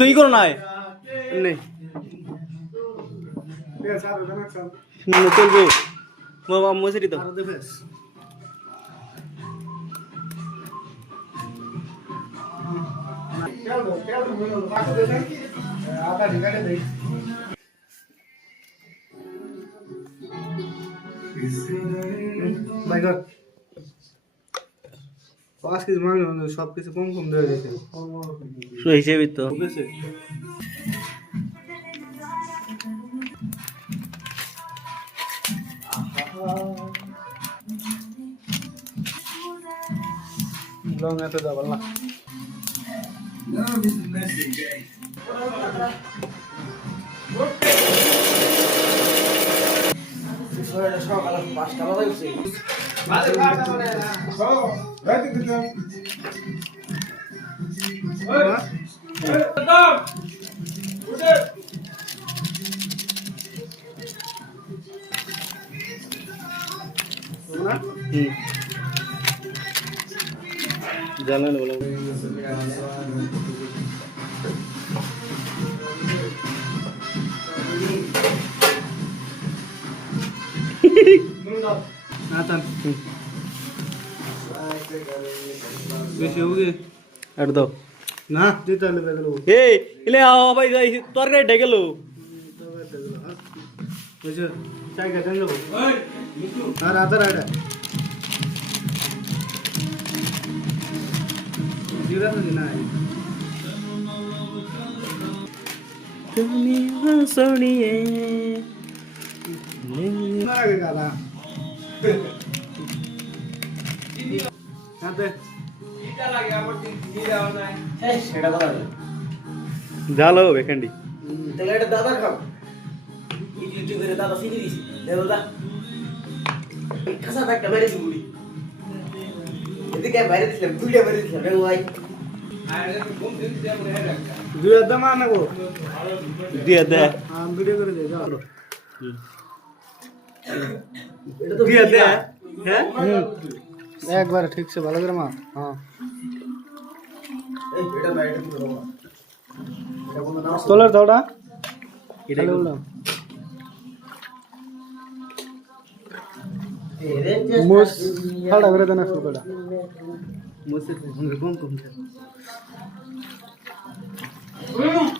তুই করো না চলবো মশারি তো সব কিছু কম কম দেওয়া গেছে হিসেবে তো লং এত যাবার না সকাল 5টা বাজে জানেন বলো বেশি হবে আর দাও না দিতে হলে বেগলো এই ইলে ভাই তরকারি ঢেকেলো বুঝছো চাই কা দেন দেবো আর আদা রাইডা জিরা তো না তুমি হাসড়িয়ে না আগে গালা আদে এটা লাগে আমার দিন দিয়ে দাও না এই সেটা বলা জাল হবে ক্যান্ডি তাহলে এটা দাদা খাও ইউটিউব করে দাদা শিখে দিয়েছি দেখো দা কাঁচা একটা মেরে দিবি এদিকে বাইরে দিলাম দুইটা বাইরে দিলাম রে ভাই দুই আদা মানা গো দিয়ে দে আম ভিডিও করে দে যাও এটা তো দিয়ে দে হ্যাঁ একবার ঠিক সে ভালো করে মা হ্যাঁ এই এটা বাইরে দিতে দাও এটা বলো না তোলার দাওটা এটা বললাম মোস ফাড়া করে দেনা শুরু করা মুসে কম কম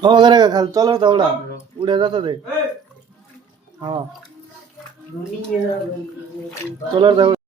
ও করে খাল তোলার দাওটা উড়ে যাচ্ছে দে হ্যাঁ তোলার দাও